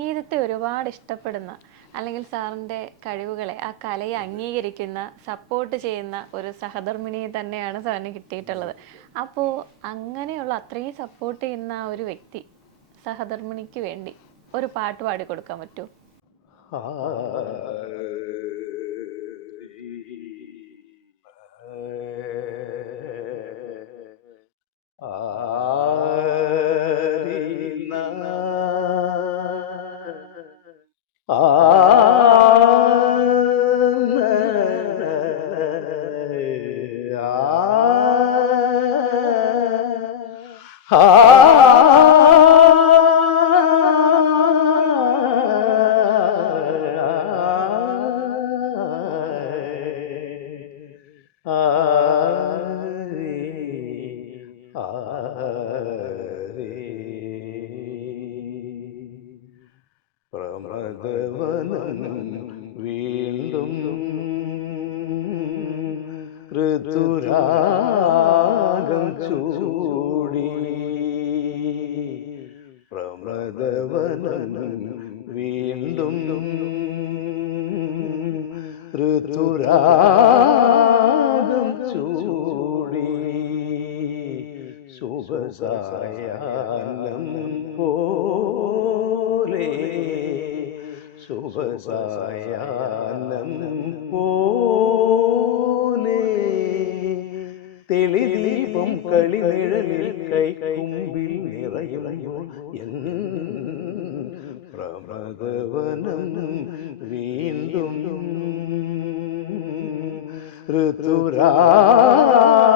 സംഗീതത്തെ ഒരുപാട് ഇഷ്ടപ്പെടുന്ന അല്ലെങ്കിൽ സാറിൻ്റെ കഴിവുകളെ ആ കലയെ അംഗീകരിക്കുന്ന സപ്പോർട്ട് ചെയ്യുന്ന ഒരു സഹധർമ്മിണിയെ തന്നെയാണ് സാറിന് കിട്ടിയിട്ടുള്ളത്. അപ്പോൾ അങ്ങനെയുള്ള അത്രയും സപ്പോർട്ട് ചെയ്യുന്ന ആ ഒരു വ്യക്തി സഹധർമ്മിണിക്ക് വേണ്ടി ഒരു പാട്ട് പാടി കൊടുക്കാൻ പറ്റുമോ? പ്രമദവനം വീണ്ടും ഋതുരാഗം ചൂടി. പ്രമദവനം വീണ്ടും ഋതുരാഗം ചൂടി. ശുഭസായാഹ്നം പോലെ ശുഭസായാഹ്നം പോലെ തെളിദീപം കളിനിഴലിൽ കൈക്കുമ്പിൽ നിറയുമ്പോൾ എൻ പ്രമദവനം വീണ്ടും ഋതുരാഗം